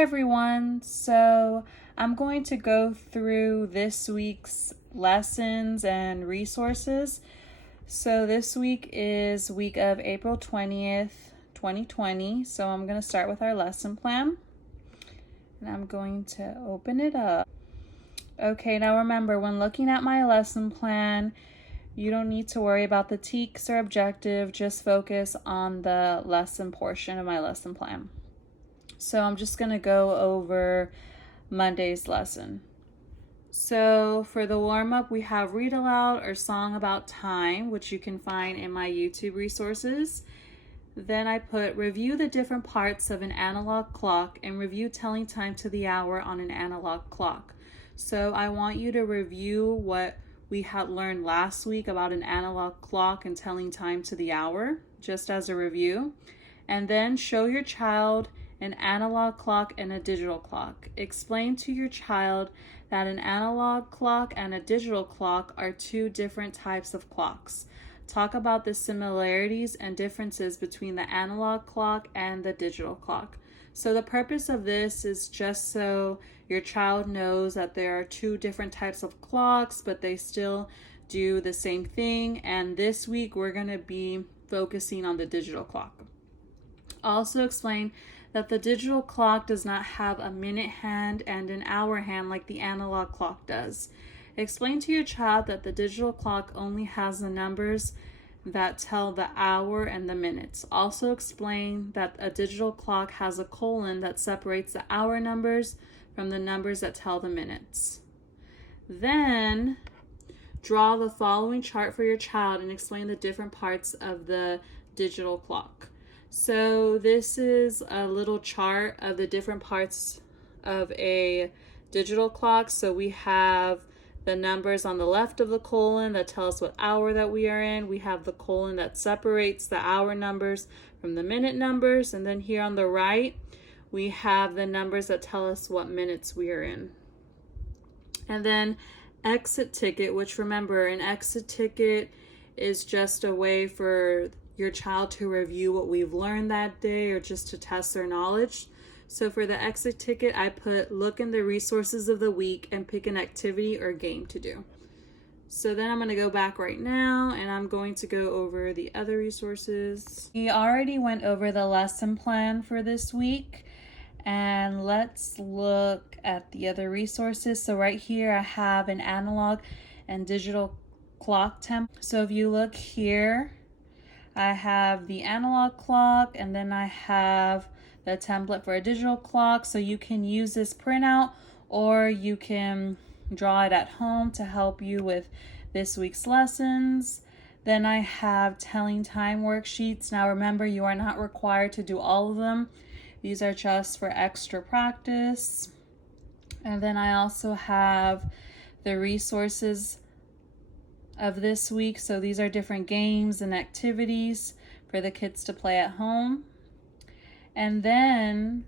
Hi everyone, so I'm going to go through this week's lessons and resources. So this week is week of April 20th, 2020. So I'm going to start with our lesson plan and I'm going to open it up. Okay, now remember, when looking at my lesson plan, you don't need to worry about the TEKS or objective, just focus on the lesson portion of my lesson plan. So I'm just going to go over Monday's lesson. So for the warm-up, we have Read Aloud or Song About Time, which you can find in my YouTube resources. Then I put Review the different parts of an analog clock and review telling time to the hour on an analog clock. So I want you to review what we had learned last week about an analog clock and telling time to the hour, just as a review. And then show your child an analog clock and a digital clock. Explain to your child that an analog clock and a digital clock are two different types of clocks. Talk about the similarities and differences between the analog clock and the digital clock. So the purpose of this is just so your child knows that there are two different types of clocks, but they still do the same thing. And this week we're going to be focusing on the digital clock. Also explain that the digital clock does not have a minute hand and an hour hand like the analog clock does. Explain to your child that the digital clock only has the numbers that tell the hour and the minutes. Also explain that a digital clock has a colon that separates the hour numbers from the numbers that tell the minutes. Then draw the following chart for your child and explain the different parts of the digital clock. So this is a little chart of the different parts of a digital clock. So we have the numbers on the left of the colon that tell us what hour that we are in. We have the colon that separates the hour numbers from the minute numbers. And then here on the right, we have the numbers that tell us what minutes we are in. And then exit ticket, which remember, an exit ticket is just a way for your child to review what we've learned that day or just to test their knowledge. So for the exit ticket, I put look in the resources of the week and pick an activity or game to do. So then I'm going to go back right now and I'm going to go over the other resources. We already went over the lesson plan for this week, and let's look at the other resources. So right here I have an analog and digital clock template. So if you look here, I have the analog clock and then I have the template for a digital clock. So you can use this printout or you can draw it at home to help you with this week's lessons. Then I have telling time worksheets. Now remember, you are not required to do all of them. These are just for extra practice. And then I also have the resources of this week. So these are different games and activities for the kids to play at home. And then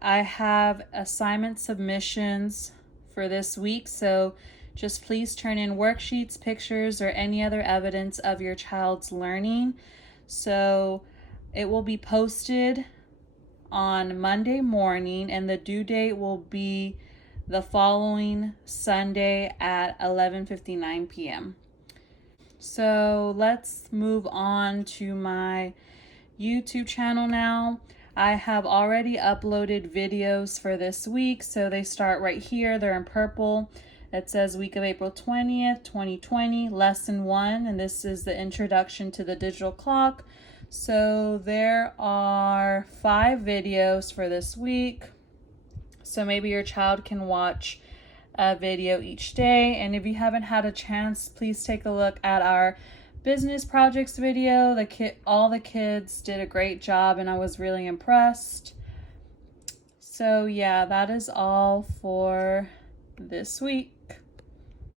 I have assignment submissions for this week. So just please turn in worksheets, pictures, or any other evidence of your child's learning. So it will be posted on Monday morning and the due date will be the following Sunday at 11:59 p.m. So let's move on to my YouTube channel now. I have already uploaded videos for this week. So they start right here. They're in purple. It says week of April 20th, 2020, lesson 1. And this is the introduction to the digital clock. So there are 5 videos for this week. So maybe your child can watch a video each day. And if you haven't had a chance, please take a look at our business projects video. All the kids did a great job and I was really impressed. So yeah, that is all for this week.